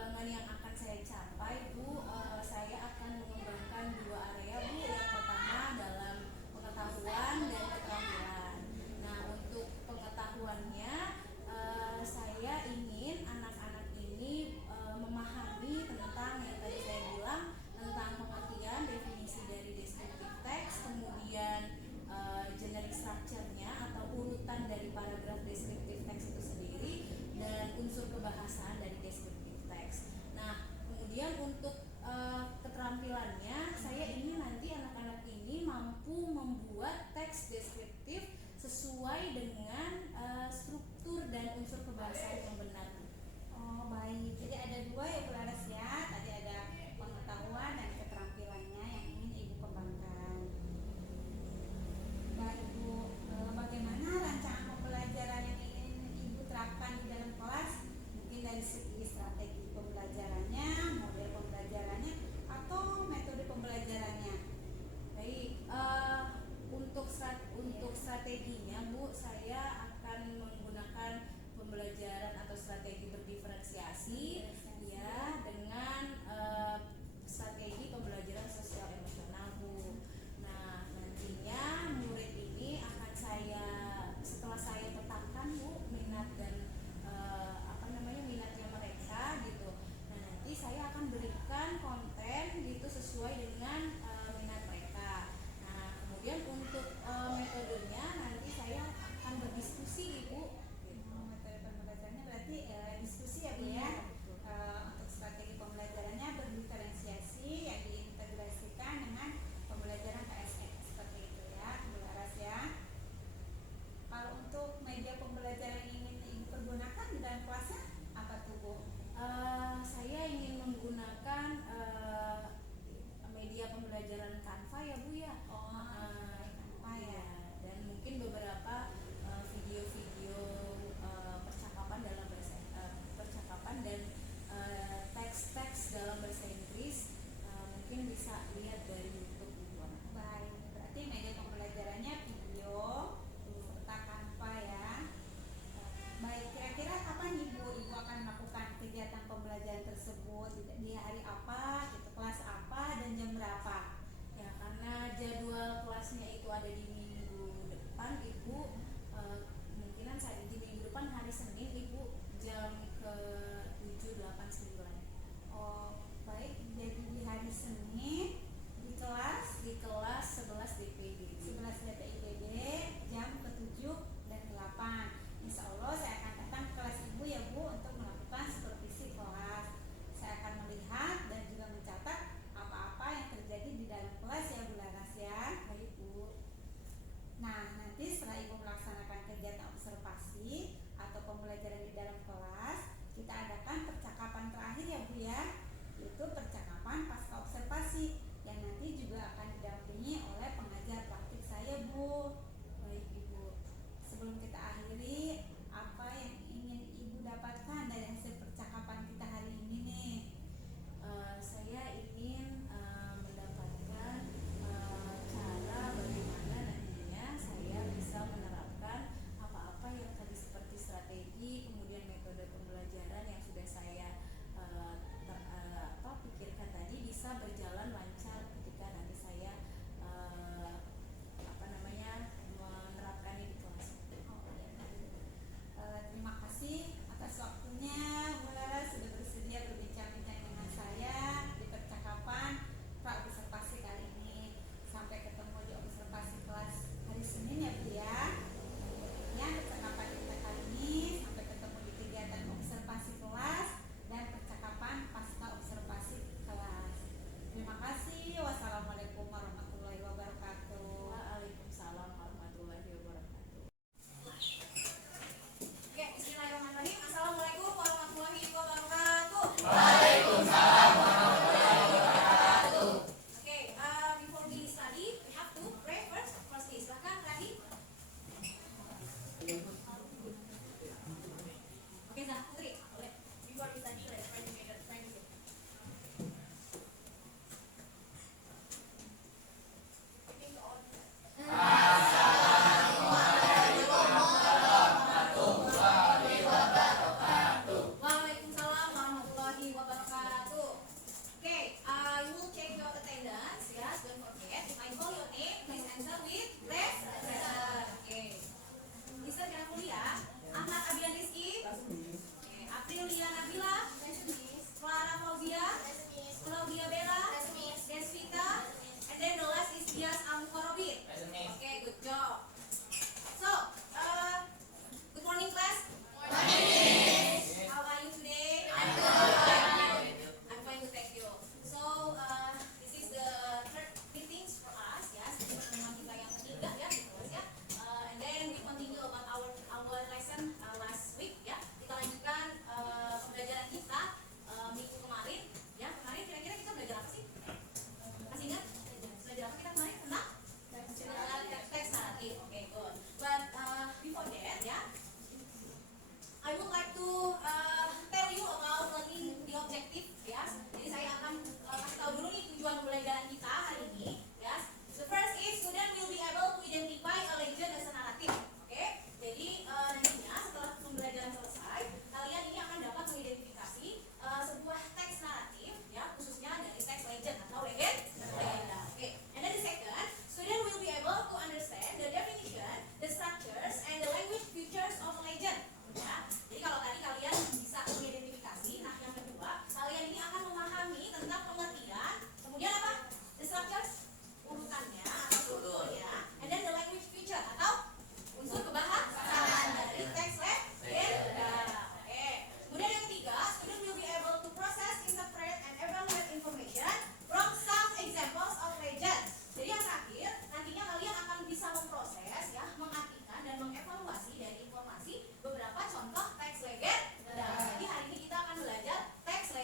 pengembangan yang akan saya capai Bu, saya akan mengembangkan dua area Bu. Yang pertama dalam pengetahuan dan keterampilan. Nah, untuk pengetahuannya saya ingin anak-anak ini memahami tentang yang tadi saya bilang tentang pengertian definisi dari descriptive text, kemudian generic structure-nya atau urutan dari paragraf descriptive text itu sendiri, dan unsur kebahasaan dari descriptive text. Nah, kemudian untuk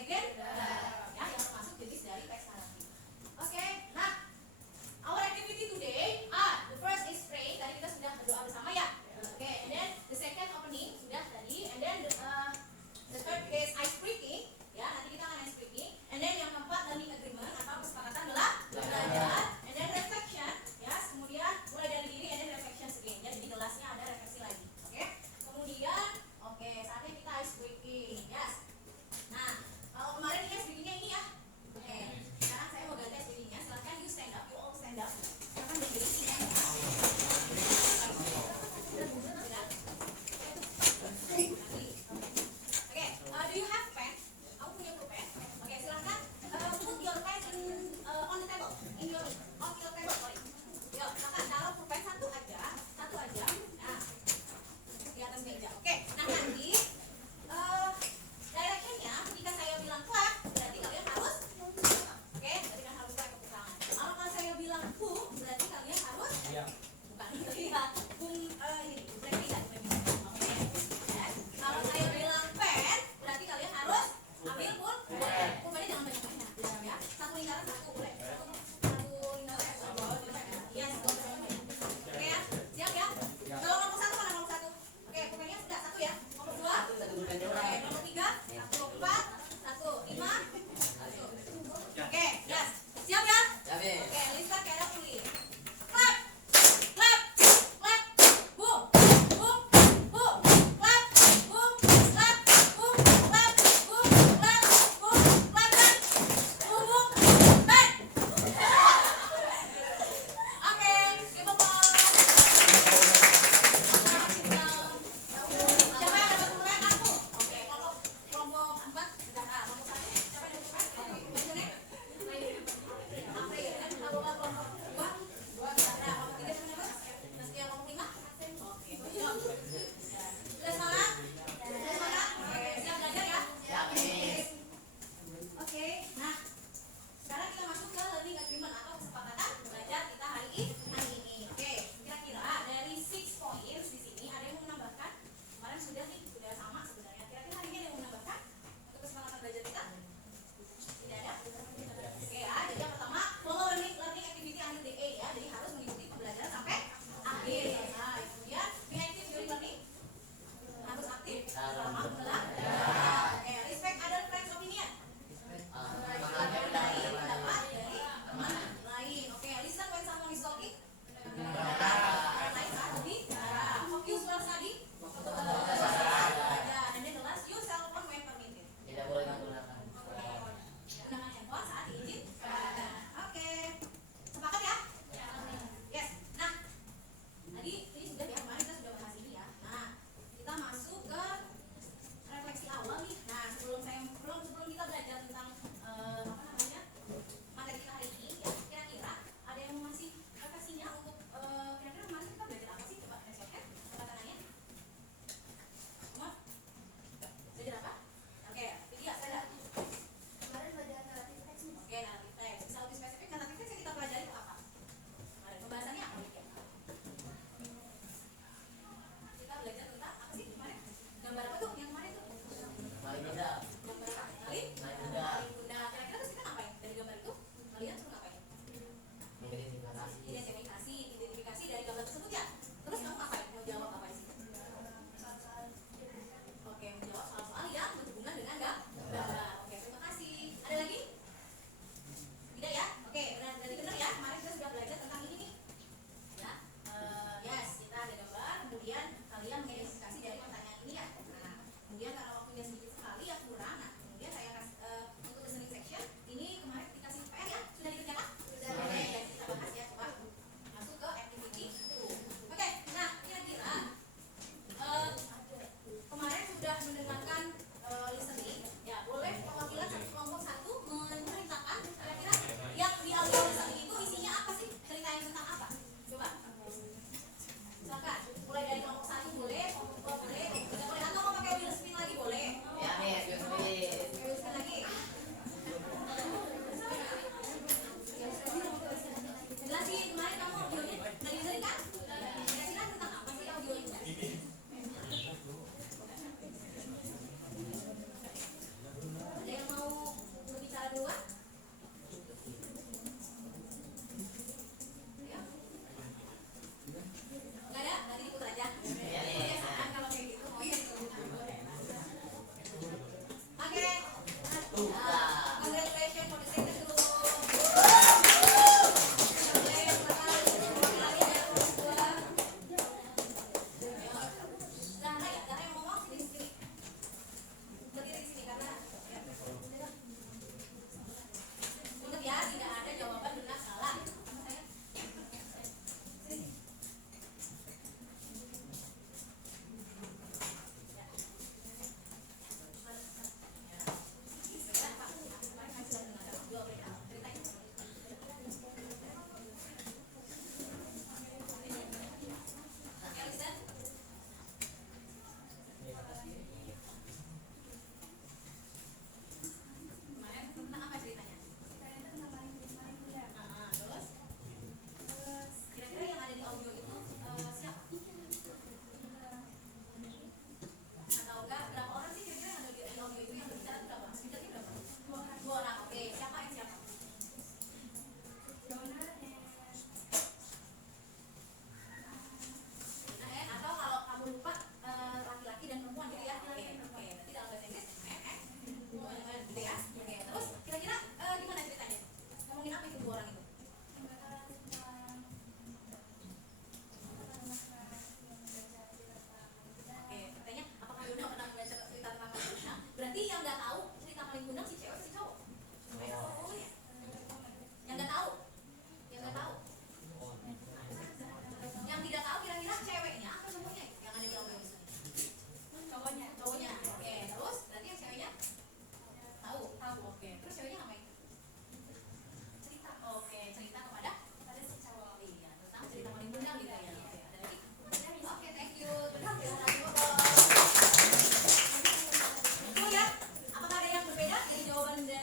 again? Ya, yang termasuk jenis dari teks naratif. Oke, nah our activity today, the first is pray. Tadi kita sudah berdoa bersama ya. Oke, and then the second opening sudah tadi, and then the third is ice breaking. Ya, nanti kita akan ice breaking. And then yang keempat learning agreement atau kesepakatan belajar. And then reflection, ya. Kemudian mulai dari diri, and then reflection again. Ya, jadi kelasnya ada refleksi lagi. Oke. Kemudian, oke, saatnya kita ice breaking. Yes. Nah, kalau kemarin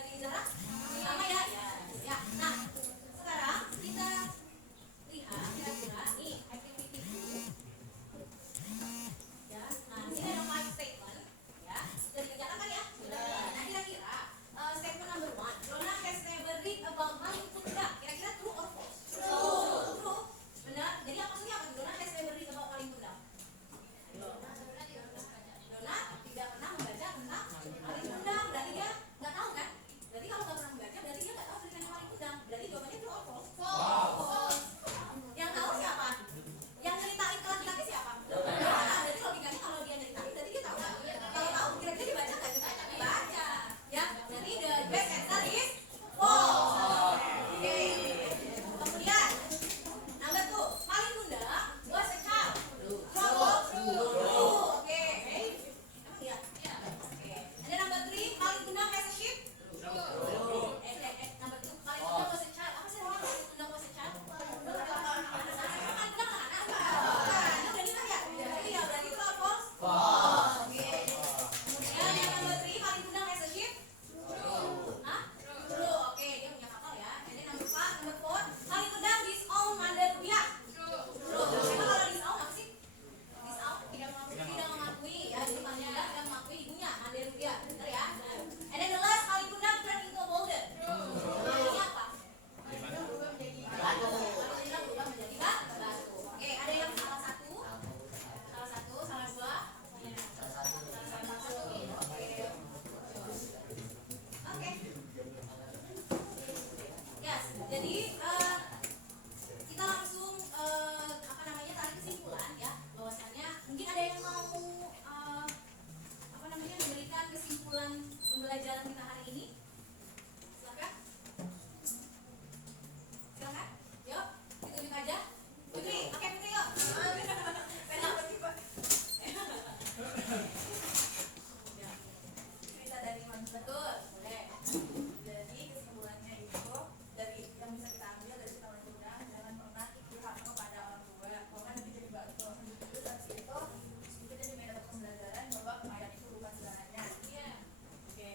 dari Zahra? Sama ya? Ya. Nah, sekarang kita lihat kira-kira nih activity itu. Ya. Nah, di sini ada 5 statement. Ya. Sudah dikerjakan kan ya? Sudah. Nah, kira-kira statement number 1. Donna has never read about money to the. Kira-kira true or false? True. Benar. Jadi apa maksudnya apa? Donna has never read about money to the. Donna tidak pernah membaca tentang maling kundang. Berarti dia nggak tahu kan? Berarti kalau nggak pernah membaca, berarti dia nggak tahu ceritanya maling kundang. Berarti jawabannya true or false? False. Yang tahu siapa? Yang nyeritain ke laki-laki siapa? Donna. Berarti logikanya kalau dia nyeritain, berarti dia tahu nggak? Kalau tahu, kira-kira dibaca nggak? Dibaca. Ya. Berarti the best answer is false. Oke. Kemudian number 2, maling kundang was a child. True. Oke. Emang iya? Oke. And then number 3, maling kundang has a sheep. Number 2, maling kundang was a child. Apa sih orang maling kundang was a child? Maling kundang anak. Ini udah dengar ya? Iya, berarti itu apa? False. Oke. Kemudian yang number 3, maling kundang has a sheep. Hah? True. Oke, dia punya kapal ya. And then number 4, maling kundang disown mother rupiah. True. Emang kalau disown apa sih? Disown tidak mengakui ya. Jadi maling kundang tidak mengakui ibunya mother rupiah. Benar ya? And then the last, maling kundang turn into a boulder. Artinya apa? Maling kundang berubah menjadi batu. Oke, ada yang salah satu, salah dua. Oke. Yes, jadi kita langsung tarik kesimpulan ya, bahwasannya mungkin ada yang mau memberikan kesimpulan pembelajaran kita hari ini. Silakan. Yuk, ditunjuk aja. Putri, oke Putri yuk. Pengen apa sih Pak? Cerita dari Mas. Betul, boleh. Jadi kesimpulannya itu dari yang bisa kita ambil dari cerita maling kundang, jangan pernah durhaka kepada orang tua, karena nanti jadi batu. Terus habis itu kita juga dapat pembelajaran bahwa kekayaan itu bukan segalanya. Iya. Oke,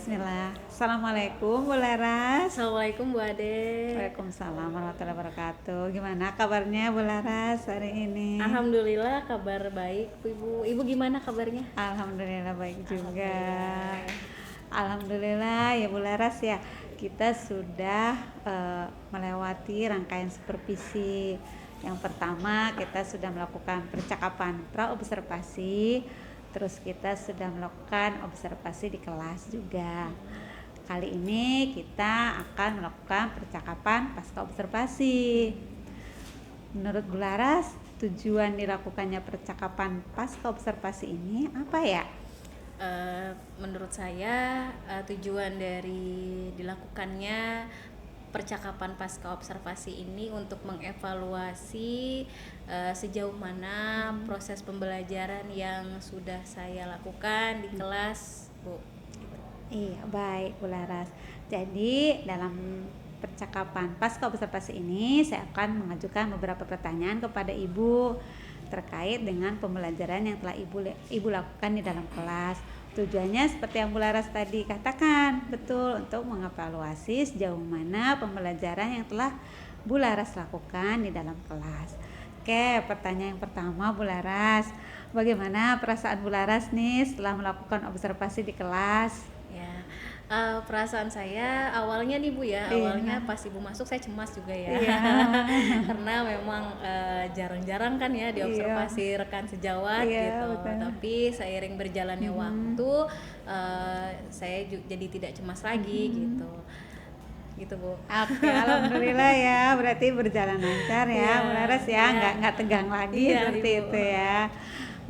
Bismillah. Assalamualaikum Bu Laras. Assalamualaikum Bu Ade. Waalaikumsalam warahmatullahi wabarakatuh. Gimana kabarnya Bu Laras hari ini? Alhamdulillah kabar baik Bu Ibu. Ibu gimana kabarnya? Alhamdulillah baik juga. Alhamdulillah ya Bu Laras ya. Kita sudah melewati rangkaian supervisi. Yang pertama kita sudah melakukan percakapan praobservasi. Terus kita sudah melakukan observasi di kelas juga. Kali ini kita akan melakukan percakapan pasca observasi. Menurut Bu Laras, tujuan dilakukannya percakapan pasca observasi ini apa ya? Menurut saya tujuan dari dilakukannya percakapan pasca observasi ini untuk mengevaluasi sejauh mana proses pembelajaran yang sudah saya lakukan di kelas, Bu. Iya, baik Bu Laras. Jadi dalam percakapan pasca observasi ini saya akan mengajukan beberapa pertanyaan kepada Ibu terkait dengan pembelajaran yang telah Ibu lakukan di dalam kelas. Tujuannya seperti yang Bu Laras tadi katakan, betul, untuk mengevaluasi sejauh mana pembelajaran yang telah Bu Laras lakukan di dalam kelas. Oke, pertanyaan yang pertama Bu Laras, bagaimana perasaan Bu Laras nih setelah melakukan observasi di kelas? Ya, perasaan saya awalnya nih Bu ya, awalnya pas Ibu masuk saya cemas juga ya. Karena memang jarang-jarang kan ya diobservasi rekan sejawat gitu. Betul. Tapi seiring berjalannya waktu saya jadi tidak cemas lagi gitu Bu. Oke, alhamdulillah ya, berarti berjalan lancar ya, Bu Laras ya, nggak tegang lagi seperti Ibu. itu ya.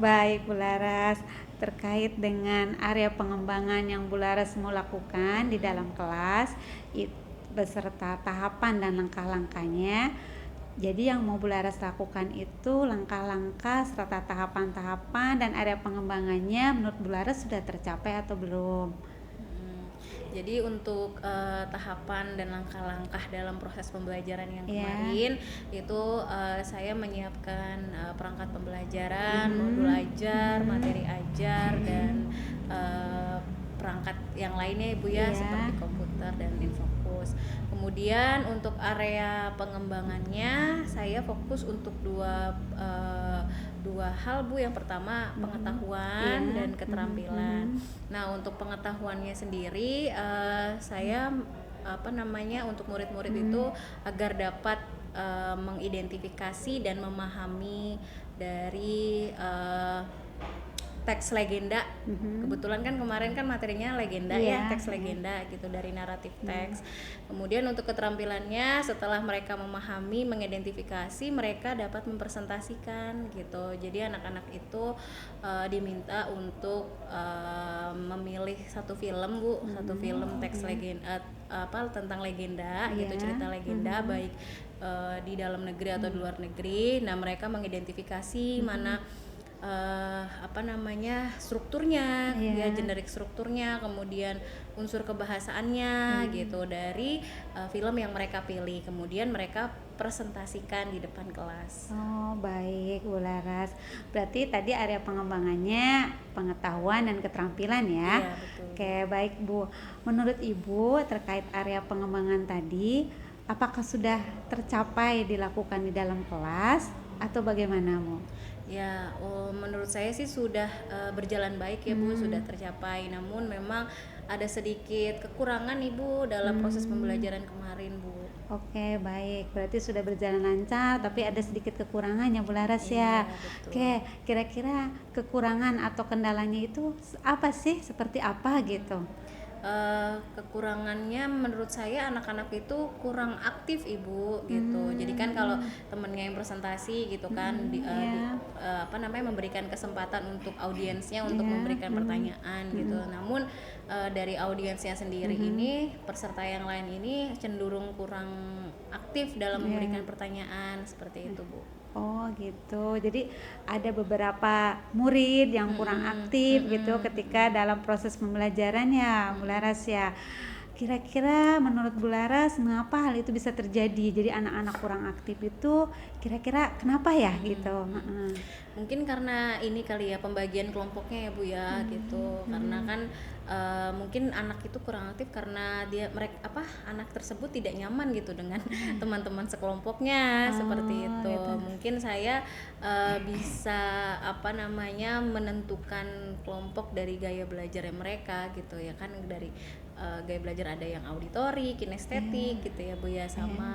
Baik Bu Laras, terkait dengan area pengembangan yang Bu Laras mau lakukan di dalam kelas beserta tahapan dan langkah-langkahnya. Jadi yang mau Bu Laras lakukan itu langkah-langkah serta tahapan-tahapan dan area pengembangannya menurut Bu Laras sudah tercapai atau belum? Jadi untuk tahapan dan langkah-langkah dalam proses pembelajaran yang kemarin itu saya menyiapkan perangkat pembelajaran, modul ajar, materi ajar dan perangkat yang lainnya Ibu ya, seperti komputer dan Infokus. Kemudian untuk area pengembangannya saya fokus untuk dua hal Bu. Yang pertama pengetahuan dan keterampilan. Nah untuk pengetahuannya sendiri saya untuk murid-murid itu agar dapat mengidentifikasi dan memahami dari teks legenda. Kebetulan kan kemarin kan materinya legenda teks legenda gitu, dari naratif teks. Kemudian untuk keterampilannya setelah mereka memahami, mengidentifikasi, mereka dapat mempresentasikan gitu. Jadi anak-anak itu diminta untuk memilih satu film Bu, satu film teks legenda tentang legenda gitu, cerita legenda baik di dalam negeri atau di luar negeri. Nah, mereka mengidentifikasi mana strukturnya ya, generik strukturnya, kemudian unsur kebahasaannya gitu dari film yang mereka pilih, kemudian mereka presentasikan di depan kelas. Oh baik Bu Laras, berarti tadi area pengembangannya pengetahuan dan keterampilan ya. Iya, betul. Oke baik Bu, menurut Ibu terkait area pengembangan tadi apakah sudah tercapai dilakukan di dalam kelas atau bagaimana Bu? Ya, menurut saya sih sudah berjalan baik ya Bu, sudah tercapai. Namun memang ada sedikit kekurangan Ibu dalam proses pembelajaran kemarin Bu. Oke baik, berarti sudah berjalan lancar tapi ada sedikit kekurangannya Bu Laras ya. Betul. Oke, kira-kira kekurangan atau kendalanya itu apa sih, seperti apa gitu? Kekurangannya menurut saya anak-anak itu kurang aktif Ibu gitu. Jadi kan kalau temennya yang presentasi gitu kan memberikan kesempatan untuk audiensnya untuk memberikan pertanyaan gitu. Namun dari audiensnya sendiri ini, peserta yang lain ini cenderung kurang aktif dalam memberikan pertanyaan seperti itu Bu. Oh gitu, jadi ada beberapa murid yang kurang aktif gitu ketika dalam proses pembelajaran ya Bu Laras ya. kira-kira menurut Bu Laras mengapa hal itu bisa terjadi? Jadi anak-anak kurang aktif itu kira-kira kenapa ya gitu? Mungkin karena ini kali ya, pembagian kelompoknya ya Bu ya, gitu. Karena kan mungkin anak itu kurang aktif karena anak tersebut tidak nyaman gitu dengan teman-teman sekelompoknya, seperti itu. Gitu. Mungkin saya bisa menentukan kelompok dari gaya belajarnya mereka gitu ya kan, dari gaya belajar ada yang auditori, kinestetik gitu ya Bu ya, sama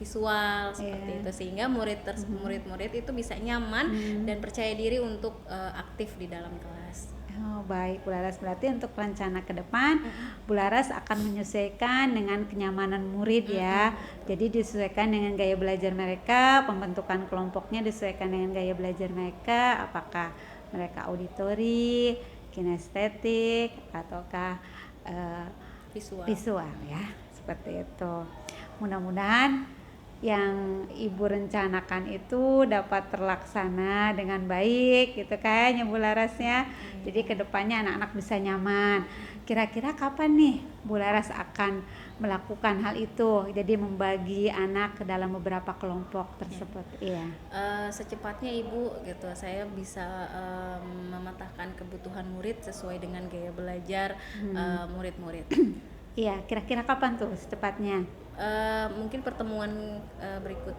visual seperti itu, sehingga murid-murid itu bisa nyaman dan percaya diri untuk aktif di dalam kelas. Oh, baik Bu Laras, berarti untuk rencana ke depan Bu Laras akan menyesuaikan dengan kenyamanan murid ya. Jadi disesuaikan dengan gaya belajar mereka, pembentukan kelompoknya disesuaikan dengan gaya belajar mereka, apakah mereka auditori, kinestetik ataukah visual ya, seperti itu. Mudah-mudahan yang Ibu rencanakan itu dapat terlaksana dengan baik gitu kan ya Bu Larasnya. Jadi kedepannya anak-anak bisa nyaman. Kira-kira kapan nih Bu Laras akan melakukan hal itu? Jadi membagi anak ke dalam beberapa kelompok tersebut. Iya. Secepatnya Ibu gitu, saya bisa memetakan kebutuhan murid sesuai dengan gaya belajar murid-murid. Iya, kira-kira kapan tuh secepatnya? Mungkin pertemuan berikut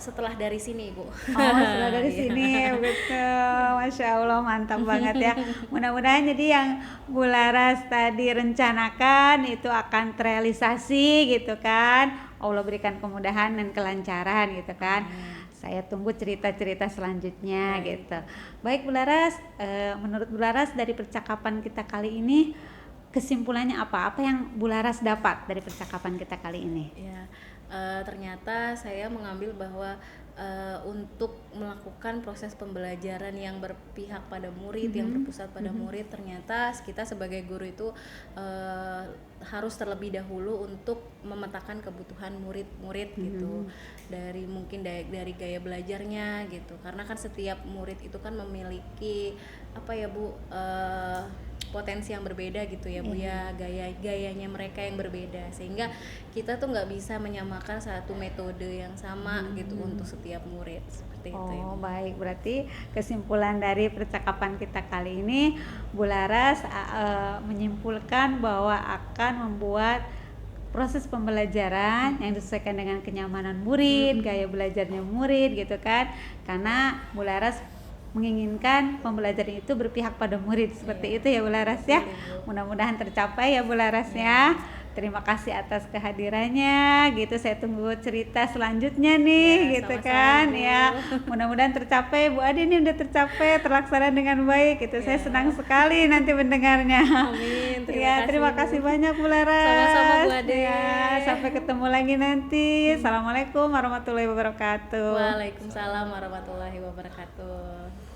setelah dari sini Ibu. Setelah dari sini, betul. Masya Allah, mantap banget ya. Mudah-mudahan jadi yang Bu Laras tadi rencanakan itu akan terrealisasi gitu kan. Allah berikan kemudahan dan kelancaran gitu kan. Saya tunggu cerita-cerita selanjutnya gitu. Baik Bu Laras, menurut Bu Laras dari percakapan kita kali ini, kesimpulannya apa? Apa yang Bu Laras dapat dari percakapan kita kali ini? Ya, ternyata saya mengambil bahwa untuk melakukan proses pembelajaran yang berpihak pada murid, yang berpusat pada murid, ternyata kita sebagai guru itu harus terlebih dahulu untuk memetakan kebutuhan murid-murid gitu, dari mungkin dari gaya belajarnya gitu, karena kan setiap murid itu kan memiliki apa ya Bu, potensi yang berbeda gitu ya Bu ya, gayanya mereka yang berbeda, sehingga kita tuh nggak bisa menyamakan satu metode yang sama gitu untuk setiap murid, seperti itu ya. Baik, berarti kesimpulan dari percakapan kita kali ini Bu Laras menyimpulkan bahwa akan membuat proses pembelajaran yang disesuaikan dengan kenyamanan murid, gaya belajarnya murid gitu kan, karena Bu Laras menginginkan pembelajaran itu berpihak pada murid, seperti itu ya Bu Laras ya. Mudah-mudahan tercapai ya Bu Laras ya. Terima kasih atas kehadirannya gitu. Saya tunggu cerita selanjutnya nih gitu kan ya. Mudah-mudahan tercapai Bu Adi, ini udah tercapai, terlaksana dengan baik gitu. Saya senang sekali nanti mendengarnya. Amin. Terima kasih banyak Bu Laras. Sama-sama Bu Ade. Ya, sampai ketemu lagi nanti. Assalamualaikum warahmatullahi wabarakatuh. Waalaikumsalam warahmatullahi wabarakatuh.